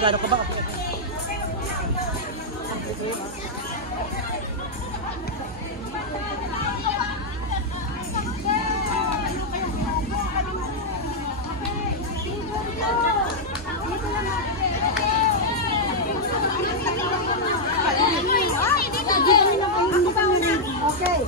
nag-ano ka ba? Okay.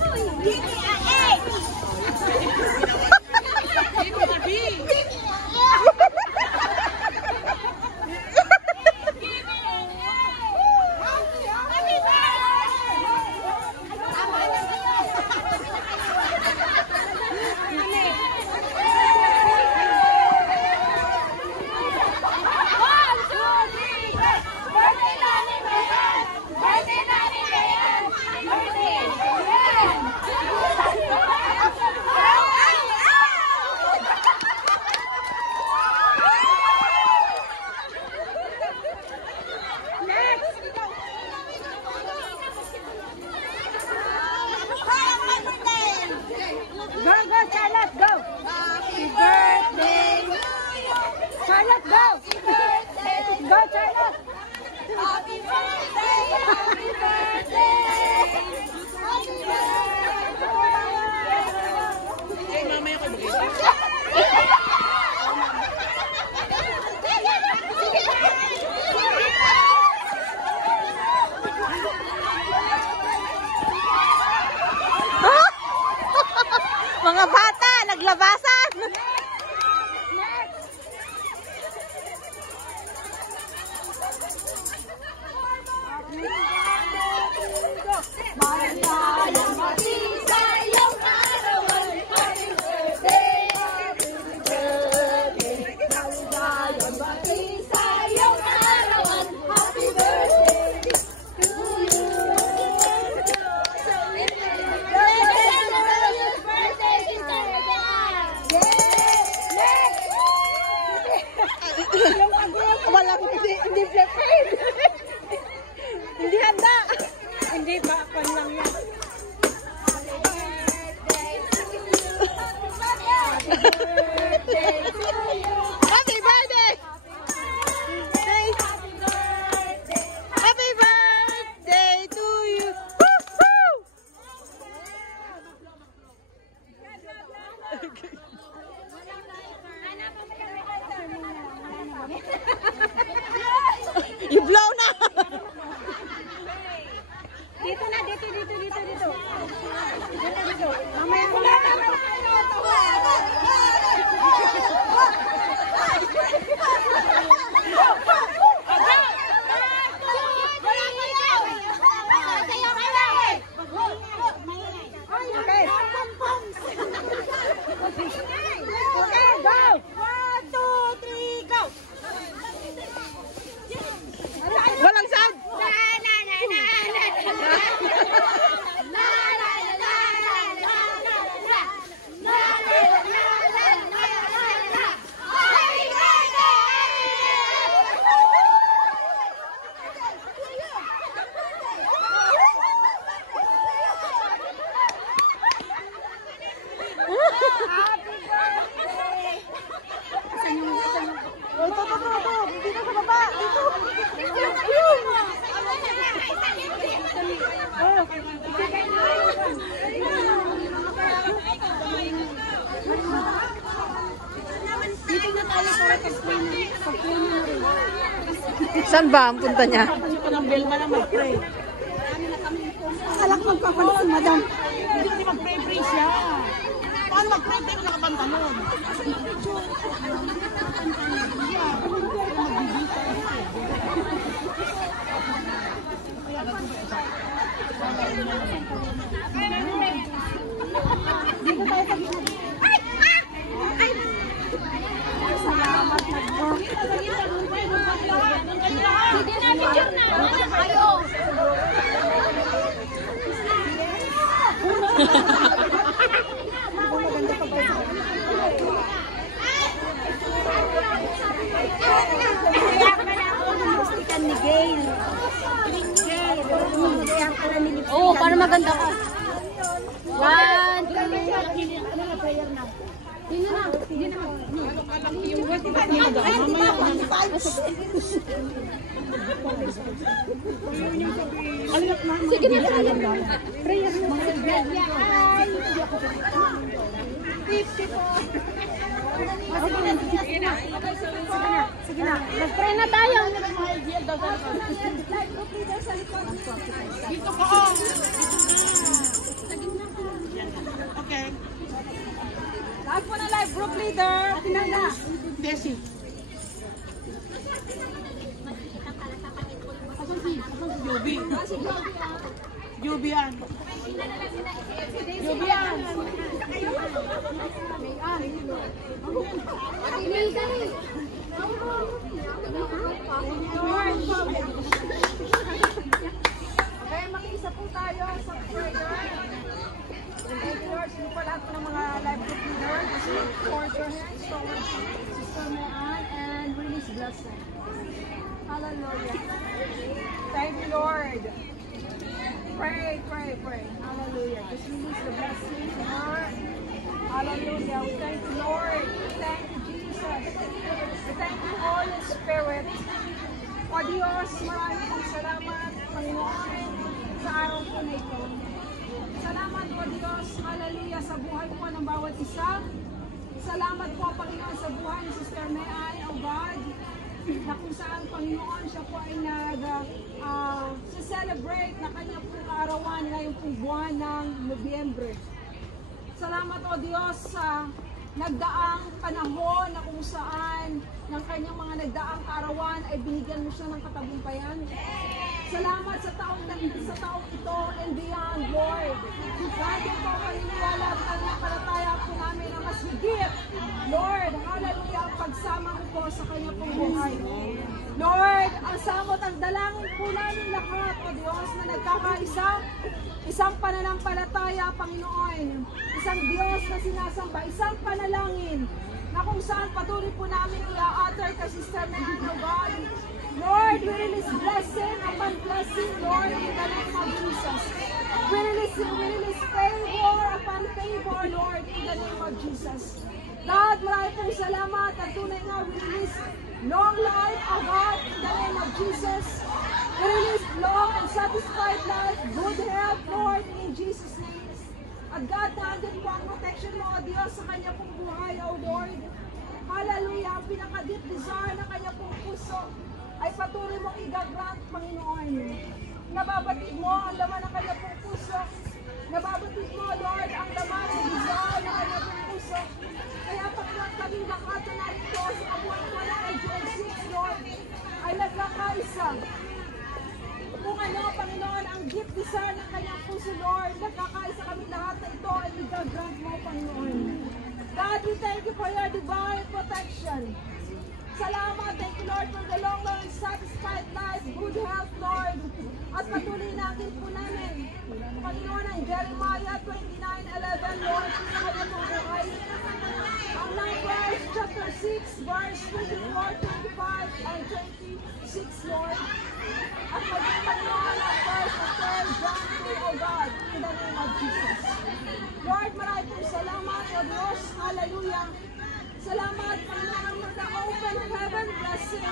Mga bata, naglabasan! Wala ko kasi hindi prepared. Hindi handa. Hindi ba? Pan lang yan. Happy birthday! Happy birthday to you! Woo-hoo! You blow na! Dito na, dito. Mamaya mo na. Walang sound! Dito sa baba. Dito. Dito na tayo para pag-play na rin. Saan ba ang punta niya? Ito ng Belma lang mag-pray. Akala ko magpapalit si madam. Hindi kasi mag-pray siya. Paano mag-pray? Hindi ko nakapantalon. Dito tayo sa gitna. Salamat na po. Hindi na, picture na. Ayaw. Maganda pag lipstikan ni Gail. Oo, para maganda ka. 1, 2, 3. Yun na. Yun na. Sige na. Prayer mo. Ay, hindi ako. 50 po. Sige na. Mag-pray na tayo. Dito ka, oh. Okay. Lahat po na live group leader. Pinanda. Desi. Juby. Jubian. Jubian. Okay, makiisa po tayo sa prayer. Thank you, Lord. Sino po lahat po ng mga live group leaders. For your hands towards Sister Moan and release blessing. Hallelujah. Thank you, Lord. Pray, pray, pray. Hallelujah. Just release the blessing, Lord. Hallelujah. We thank you, Lord. We thank you, Jesus. We thank you, Holy Spirit. O Diyos, maraming pong salamat, Panginoon, sa araw po na ito. Salamat po, Diyos, hallelujah, sa buhay po ng bawat isa. Salamat po, Panginoon, sa buhay ni Sister Meay, O God, na kung saan, Panginoon, siya po ay nag-celebrate na kanyang pong kaarawan ngayong pong buwan ng Nobyembre. Salamat, O Diyos, sa nagdaang panahon na kung saan ng kanyang mga nagdaang kaarawan ay binigyan mo siya ng katagumpayan. Salamat sa taong ito and beyond, Lord. Lagi po paniniwala at pananampalataya po namin na mas higit, Lord, hallelujah, ang pagsama mo po sa kanya pong buhay. Lord, ang samot ang dalangin po namin lahat, O Diyos, na nagkakaisa, isang pananampalataya, Panginoon, isang Diyos na sinasamba, isang panalangin, na kung saan patuloy po namin i-a-utter kay Sister Meay, O God. Lord, we release blessing upon blessing, Lord, in the name of Jesus. We release favor upon favor, Lord, in the name of Jesus. God, maraming pong salamat at tunay nga we release long life, O God, in the name of Jesus. We release long and satisfied life, good health, Lord, in Jesus' name. At God, nandun po ang protection mo, O Diyos, sa kanya pong buhay, O Lord. Hallelujah, ang pinaka-deep desire ng kanya pong puso ay patuloy mong i-grant, Panginoon. Nababatid mo ang laman ng kanya pong puso. Nababatid mo, Lord, ang laman ng desire ng kanya pong puso. Kaya pagkat kaming nakata na ito sa kabuhay ko ng LGL6, Lord, ay nagkakaisa. Kung ano, Panginoon, ang deep desire ng kanyang puso, Lord, nagkakaisa kami lahat na ito ay i-grant mo, Panginoon. God, we thank you for your divine protection. Salamat, thank you, Lord, for the long, long, satisfied life, good health, Lord. At patuloy natin po namin, Panginoon, ang Jeremiah 29:11, Lord, sa kanya pong buhay. Ang Numbers chapter 6, verse 24, 25, and 26, Lord. At maging Panginoon ang verse of 3 John 3, O God, in the name of Jesus. Lord, maraming pong salamat, O Diyos, hallelujah. Salamat, Panginoon, for the open heaven blessing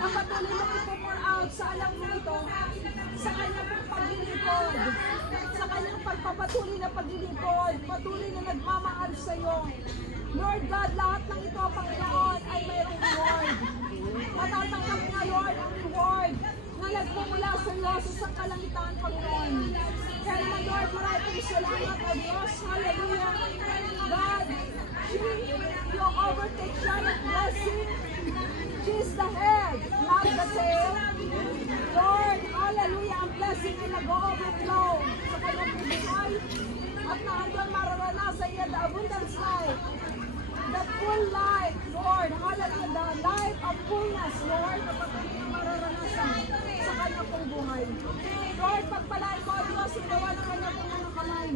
na patuloy mo ipupur out sa alam mo ito, sa kanyang paglilingkod, sa kanyang pagpapatuloy na paglilingkod, patuloy na nagmamahal sa iyo. Lord God, lahat ng ito, Panginoon, ay mayroong reward. Matatanggap nga, Lord, ang reward na nagmumula sa iyo sa sangkalangitan, Panginoon. Kaya naman, Lord, maraming salamat, O Diyos, hallelujah. God, you overtake siya ng blessing. She is the head, not the tail. Lord, hallelujah, ang blessing ay nag-overflow sa kanyang buhay. At na hanggang mararanasan niya the abundance life, the full life, Lord, hallelujah, the life of fullness, Lord, na patuloy na mararanasan sa kanyang pong buhay. Lord, pagpalain mo, Diyos, ang gawa ng kanyang pong mga kamay.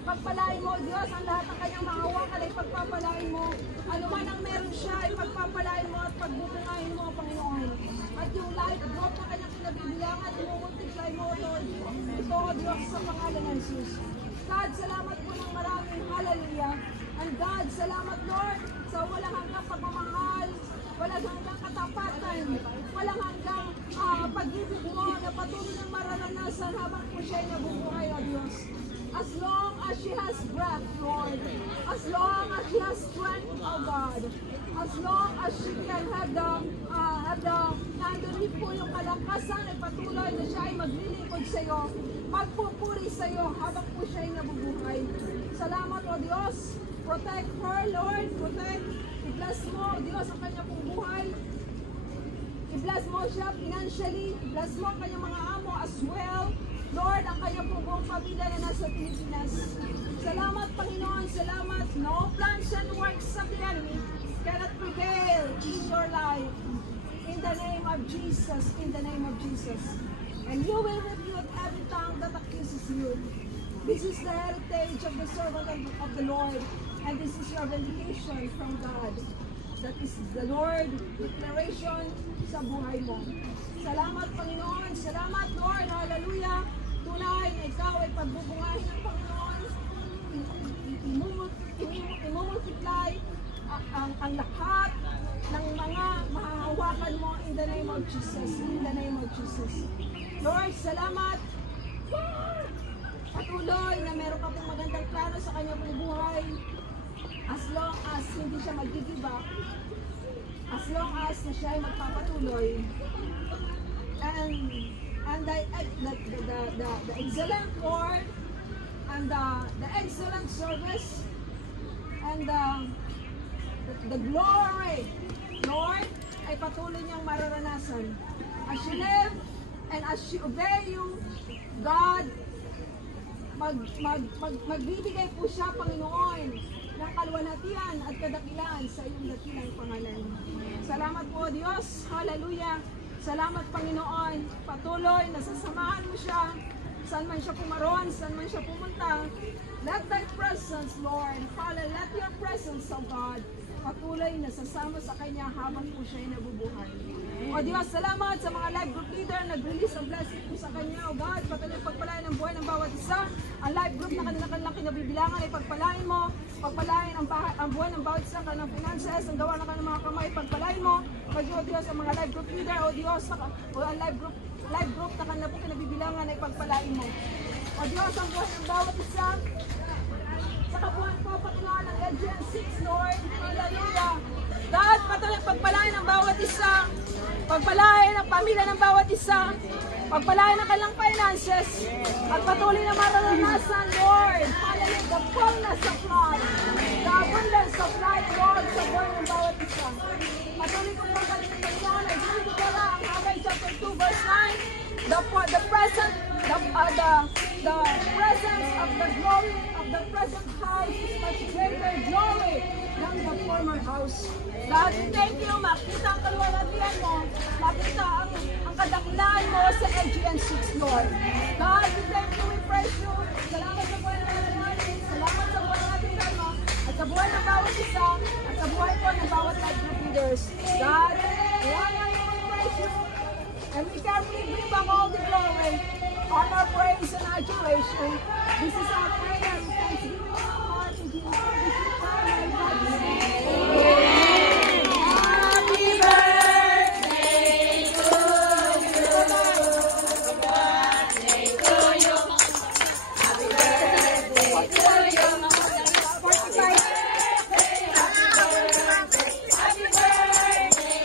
Pagpalain mo, Diyos, ang lahat ng kanyang mahawakan ay pagpapalain mo. Ano man ang meron siya, ay pagpapalain mo at pagbubungahin mo, Panginoon. At yung life drop na kanyang kinabibilangan, i-multiply mo, Lord. Ito, O Diyos, sa pangalan ng Jesus. God, salamat po ng maraming hallelujah. And God, salamat Lord sa walang hanggang pagmamahal, walang hanggang katapatan, walang hanggang pag-ibig mo na patuloy ng mararanasan habang po siya'y nabubuhay, O Diyos. As long as she has breath, Lord, as long as she has strength, O God, as long as she can have nandun po yung kalakasan ay patuloy na siya ay maglilingkod sa iyo, magpupuri sa iyo habang po siya ay nabubuhay. Salamat, O Diyos. Protect her, Lord. Protect. I-bless mo, O Diyos, ang kanya pong buhay. I-bless mo siya financially. I-bless mo ang kanyang mga amo as well. Lord, ang kanyang pong buong pamilya na nasa Pilipinas. Salamat, Panginoon. Salamat. No plans and works of the enemy cannot prevail in your life. In the name of Jesus. In the name of Jesus. And you will refute every tongue that accuses you. This is the heritage of the servant of the Lord. And this is your vindication from God. That is the Lord declaration sa buhay mo. Salamat, Panginoon. Salamat, Lord. Hallelujah. Tunay na ikaw ay pagbubungahin ng Panginoon. Imumultiply ang lahat ng mga mahahawakan mo in the name of Jesus. In the name of Jesus. Lord, salamat. Patuloy na meron ka pong magandang plano sa kanyang buhay. As long as hindi siya mag-give up, as long as na siya ay magpapatuloy, and the excellent Lord, and the excellent service, and the glory, Lord, ay patuloy niyang mararanasan. As she live and as she obey you, God, magbibigay po siya, Panginoon, ng kaluwalhatian at kadakilaan sa iyong dakilang pangalan. Salamat po, Diyos. Hallelujah. Salamat, Panginoon. Patuloy, nasasamahan mo siya. Saan man siya pumaroon, saan man siya pumunta. Let thy presence, Lord, Father, let your presence, O God, patuloy nasasama sa kanya habang po siya ay nabubuhay. O Diyos, salamat sa mga live group leader, nag-release ang blessing po sa kanya. O God, patuloy pagpalain ang buhay ng bawat isa. Ang live group na kanilang kinabibilangan ay pagpalain mo. Pagpalain ang buhay ng bawat isa, kanilang finances, ang gawa ng kanilang mga kamay, pagpalain mo. Pag-o Diyos, ang mga live group leader, O Diyos, o ang live group na kanilang po kinabibilangan ay pagpalain mo. O Diyos, ang buhay ng bawat isa, sa kabuhan po, Panginoon, ng LGN 6, Lord. Hallelujah. God, patuloy pagpalain ang bawat isa. Pagpalain ang pamilya ng bawat isa. Pagpalain ang kanilang finances. At patuloy na mararanasan, Lord. Hallelujah. The fullness of life. The abundance of life, Lord, sa buhay ng bawat isa. Patuloy kong magaling ng Panginoon. Ay dinidikala ang Haggai chapter 2, verse 9. The presence of the glory of the present house is much greater glory than the former house. God, we thank you. Makita ang kaluwalhatian mo. Makita ang kadakilaan mo sa LGN 6, Lord. God, we thank you. We praise you. Salamat sa buhay ng natin. Salamat sa buhay natin, mo. At sa buhay ng bawat isa. At sa buhay po ng bawat life group leaders. God, we honor you. We praise you. And we carefully bring back all the glory, honor, praise, and adoration. This is our prayer and thanksgiving in our heart in Jesus' name. Happy birthday to you. Happy birthday to you. Happy birthday to you. Happy birthday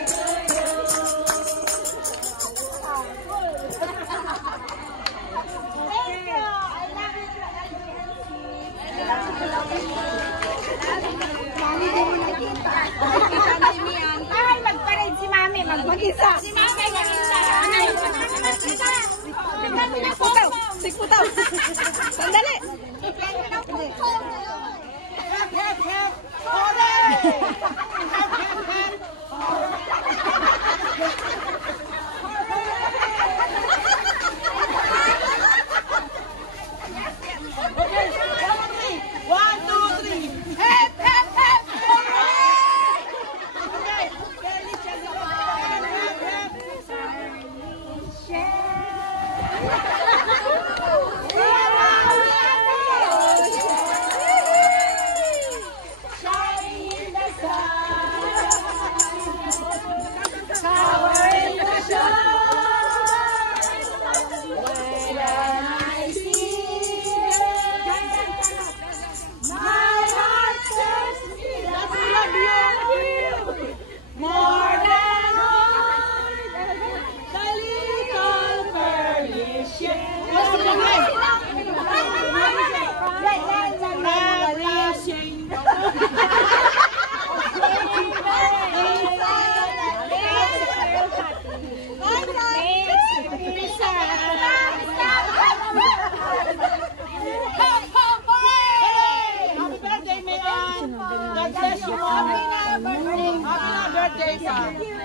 to you. Thank you. I love you. Mami, di mo nakita. Nakita ni Mian. Ay, mag-parade si Mami. Mag-isa. Si Mami, mag-isa. Sikputaw. Sikputaw. Sandali. Hep, hep. Hooray! Hep, hep, hep. Okay, 1, 2, 3. Hep, hep, hep. Hooray! Okay, Kelly, check it out. Hep, hep. isa.